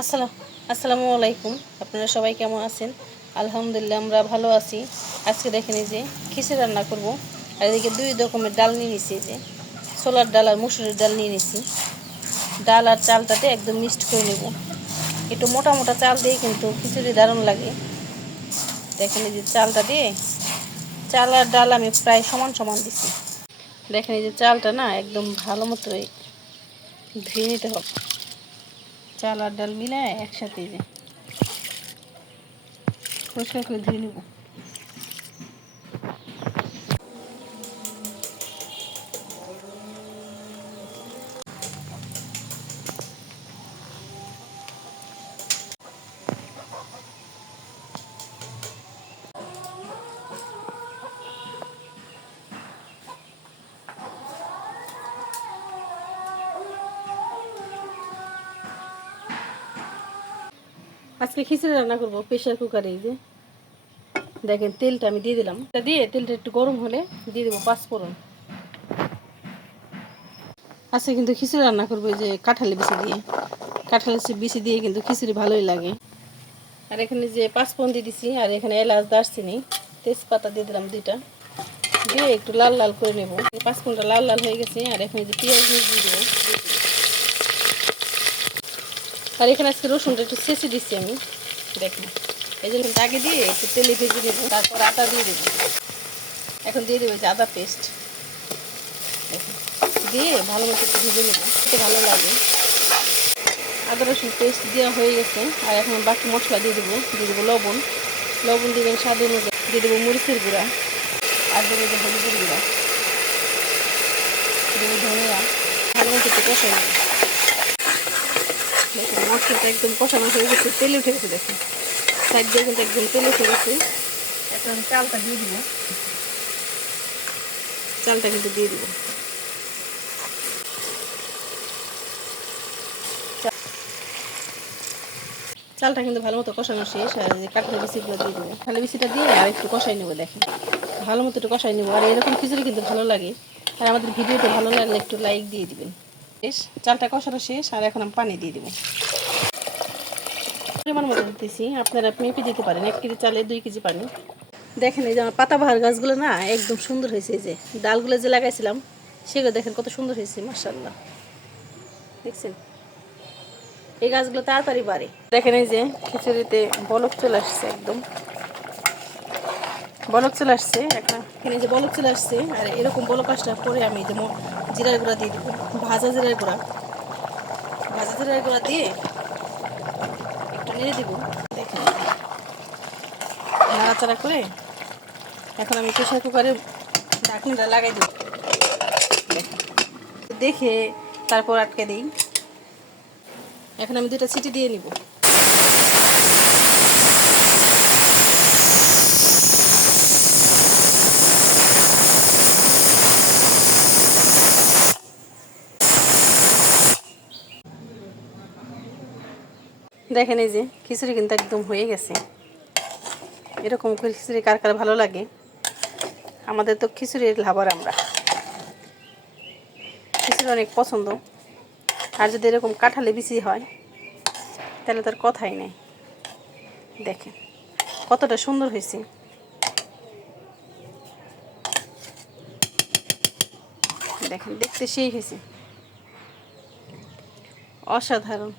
আসসালামু আলাইকুম। আপনারা সবাই কেমন আছেন? আলহামদুলিল্লাহ আমরা ভালো আছি। আজকে দেখেন এই যে খিচুড়ি রান্না করব। আর এদিকে দুই রকমের ডাল নিয়ে নিছি, যে ছোলার ডাল আর মসুরের ডাল নিয়ে নিছি। ডাল আর চালটাতে একদম মিক্সড করে নেব। একটু মোটা মোটা চাল দিয়ে কিন্তু খিচুড়ি দারুণ লাগে। দেখেন এই যে চালটা দিয়ে, চাল আর ডাল আমি প্রায় সমান সমান দিছি। দেখেন এই যে চালটা না একদম ভালো মতো ধুয়ে নিতে হবে। চাল আর ডাল মিলে একসাথে যে পরিষ্কার করে ধুয়ে নেব। আজকে খিচুড়ি রান্না করবো প্রেশার কুকারে। এই যে দেখেন তেলটা আমি দিয়ে দিলাম, তেলটা একটু গরম হলে দিয়ে দেবো পাঁচফোড়ন। আজকে কিন্তু খিচুড়ি রান্না করবো এই যে কাঁঠালি বিচি দিয়ে। কাঁঠালি বিচি দিয়ে কিন্তু খিচুড়ি ভালোই লাগে। আর এখানে যে পাঁচফোড়ন দিয়ে দিছি, আর এখানে এলাচ, দারচিনি, তেজপাতা দিয়ে দিলাম দুইটা, দিয়ে একটু লাল লাল করে নেবো। পাঁচফোড়নটা লাল লাল হয়ে গেছে। আর এখানে যে পেঁয়াজ দিয়ে দেবো। আর এখানে আজকে রসুনটা একটু ছেঁচে দিচ্ছি আমি। দেখুন এই জন্য আগে দিয়ে একটু তেলে ভেজে দেবো, তারপর আটা দিয়ে দেবো। এখন দিয়ে দেবো যে আদা পেস্ট, দিয়ে ভালো মতো একটু ভেজে নেবো, খেতে ভালো লাগে। আদা রসুন পেস্ট দেওয়া হয়ে গেছে। আর এখন বাকি মশলা দিয়ে দেবো লবণ। লবণ দেবেন স্বাদ অনুযায়ী। দিয়ে দেবো মরিচের গুঁড়া, আর দেবো যে হলুদের গুঁড়া, দেবো ধনিয়া। ভালো মতো একটু কষাই নেবো। দেখুন মশলাটা একদম কষানো হয়ে গেছে, তেলে উঠে গেছে। দেখুন সাইড দিয়ে কিন্তু একদম তেলে উঠে গেছে। এখন চালটা দিয়ে দিব। চালটা কিন্তু দিয়ে দিব। চালটা কিন্তু ভালো মতো কষানো শেষ। আর যে কাঁঠালি বিচিগুলো দিয়ে দেবো। কাঁঠালি বিচিটা দিয়ে আর একটু কষাই নেবো। দেখেন ভালো মতো একটু কষাই নেবো। আর এরকম খিচুড়ি কিন্তু ভালো লাগে। আর আমাদের ভিডিওটা ভালো লাগলে একটু লাইক দিয়ে দিবেন। শেষ, চালটা কষানো শেষ। আর এখন আমি পানি দিয়ে দেবো পরিমাণ মতো দিতেছি। আপনারা মেপে দিতে পারেন, 1 কেজি চালে 2 কেজি পানি। দেখেন এই যে আমার পাতাবাহার গাছগুলো না একদম সুন্দর হয়েছে। এই যে ডালগুলো যে লাগাইছিলাম সেগুলো দেখেন কত সুন্দর হয়েছে, মাশাআল্লাহ। দেখছেন এই গাছগুলো তাড়াতাড়ি বাড়ে। দেখেন এই যে খিচুড়িতে বলক চলে আসছে, একদম বলক চলে আসছে। এখানে যে বলক চলে আসছে। আর এরকম বলক আসার পরে আমি যে জিরার গুঁড়া দিয়ে দিব, ভাজা জিরার গুঁড়া। ভাজা জিরার গুঁড়া দিয়ে একটু নেড়ে দিব। দেখেন নাড়াচাড়া করে এখন আমি প্রেসার কুকারে ঢাকনাটা লাগাই দেব। দেখে তারপর আটকে দিই। এখন আমি 2টা সিটি দিয়ে নিব। দেখেন এই যে খিচুড়ি কিন্তু একদম হয়ে গেছে। এরকম করে খিচুড়ি কার কার ভালো লাগে? আমাদের তো খিচুড়ির লাভার আমরা, খিচুড়ি অনেক পছন্দ। আর যদি এরকম কাঁঠালি বিচি হয় তাহলে তার কথাই নেই। দেখেন কতটা সুন্দর হয়েছে। দেখেন দেখতে সেই হয়েছে, অসাধারণ।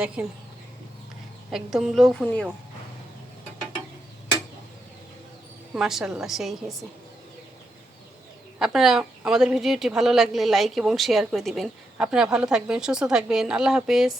দেখেন একদম লোভনীয়, মাশাআল্লাহ সেই হয়েছে। আপনারা আমাদের ভিডিওটি ভালো লাগলে লাইক এবং শেয়ার করে দিবেন। আপনারা ভালো থাকবেন, সুস্থ থাকবেন। আল্লাহ হাফেজ।